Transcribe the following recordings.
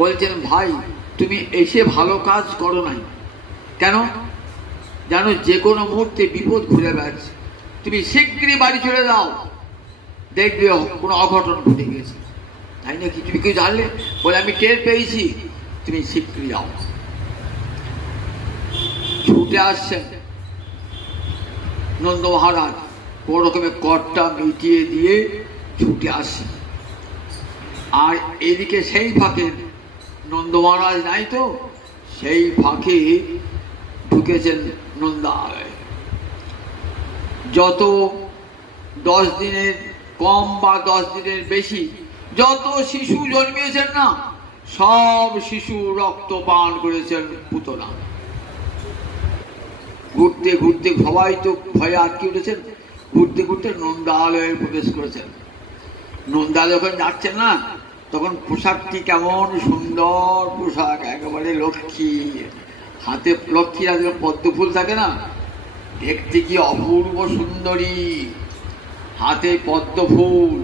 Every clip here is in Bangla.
বলছেন ভাই তুমি এসে ভালো কাজ করো নাই, কেন জানো যে কোনো মুহূর্তে বিপদ ঘুরে বেড়াচ্ছে, তুমি শীঘ্রই বাড়ি চলে যাও, দেখবে কোনো অঘটন ঘটে গেছে। তাই নাকি, তুমি কেউ জানলে? বলে আমি টের পেয়েছি, তুমি শীঘ্রই যাও। ছুটে আসছেন নন্দ মহারাজ, কোনো রকমের করটা মিটিয়ে দিয়ে ছুটে আসছেন। আর এদিকে সেই ফাঁকে নন্দ মহারাজ নাই তো, সেই ফাঁকে ঢুকেছেন নন্দালয়ে। যত 10 দিনের কম বা 10 দিনের বেশি যত শিশু জন্মিয়েছেন না, সব শিশু রক্ত পান করেছেন পুতনা। ঘুরতে ঘুরতে সবাই তো ভয়ে আটকে উঠেছেন, ঘুরতে ঘুরতে নন্দালয়ে প্রবেশ করেছেন। নন্দালয় যখন যাচ্ছেন না, তখন পোশাকটি কেমন সুন্দর পোশাক, একেবারে লক্ষ্মী, হাতে লক্ষ্মীর হাতে পদ্ম ফুল থাকে না, দেখতে কি অপূর্ব সুন্দরী, হাতে পদ্ম ফুল।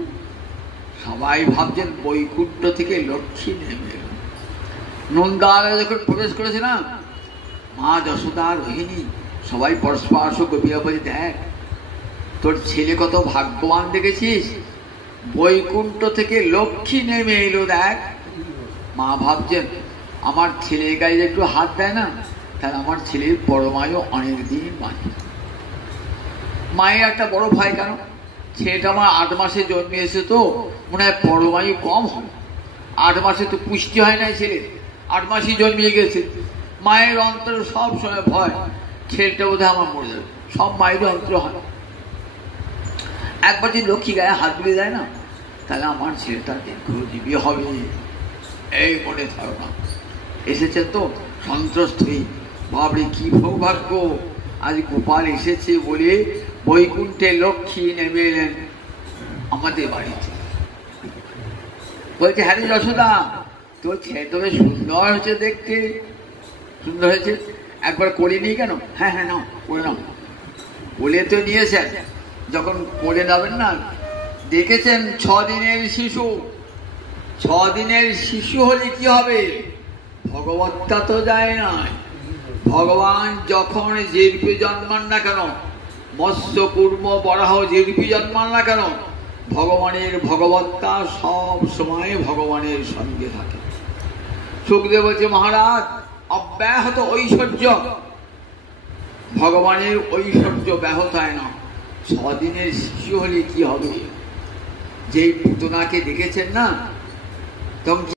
সবাই ভাবছেন বৈকুণ্ঠ থেকে লক্ষ্মী নেমে। নন্দালয়ে যখন প্রবেশ করেছে না, মা যশোদা, রোহিণী সবাই পরস্পর কবিরা বলে, দেখ তোর ছেলে কত ভাগ্যবান দেখেছিস, বৈকুণ্ঠ থেকে লক্ষ্মী নেমে এলো দেখ। মা ভাবছেন আমার ছেলের গায়ে একটু হাত দেয় না, তাহলে আমার ছেলের পরমায়ু অনেকদিন বাঁচে। মায়ের একটা বড় ভাই, কেন ছেলেটা আমার 8 মাসে জন্মিয়েছে, তো মনে হয় পরমায়ু কম হয়। 8 মাসে তো পুষ্টি হয় না ছেলে, 8 মাসই জন্মিয়ে গেছে। মায়ের অন্তরে সব সময় ভয়, ছেলেটা বোধহয় আমার মরে যাবে। সব মায়ের অন্তর হয়, একবার যদি লক্ষ্মী গায়ে হাত বুলিয়ে দেয় না, তাহলে আমার ছেলেটা দীর্ঘজীবী হবে, এই মনে ধারণা। এসেছেন তো সন্ত্রস্ত হয়ে, বাবরে কি সৌভাগ্য, আজ গোপাল এসেছে বলে বৈকুণ্ঠে লক্ষ্মী নেমে এলেন আমাদের বাড়িতে। বলছে, হ্যাঁ যশোদা, তোর ছেলে তো বেশ সুন্দর হয়েছে দেখতে, সুন্দর হয়েছে, একবার কোলে নিই কেন? হ্যাঁ হ্যাঁ নাও, কোলে নাও। কোলে তো নিয়েছেন, যখন কোলে নেবেন না, দেখেছেন 6 দিনের শিশু। 6 দিনের শিশু হলে কি হবে? ভগবত্তা তো যায় না। ভগবান যখন যে রূপে জন্মান না কেন, মৎস্য কুর্ম বরাহ যে রূপে জন্মান না কেন, ভগবানের ভগবত্তা সব সময় ভগবানের সঙ্গে থাকে। সুখদেব বলছে, মহারাজ অব্যাহত ঐশ্বর্য, ভগবানের ঐশ্বর্য ব্যাহত হয় না। 6 দিনের শিশু হলে কি হবে? যেই পুতনাকে দেখেছেন না, তখন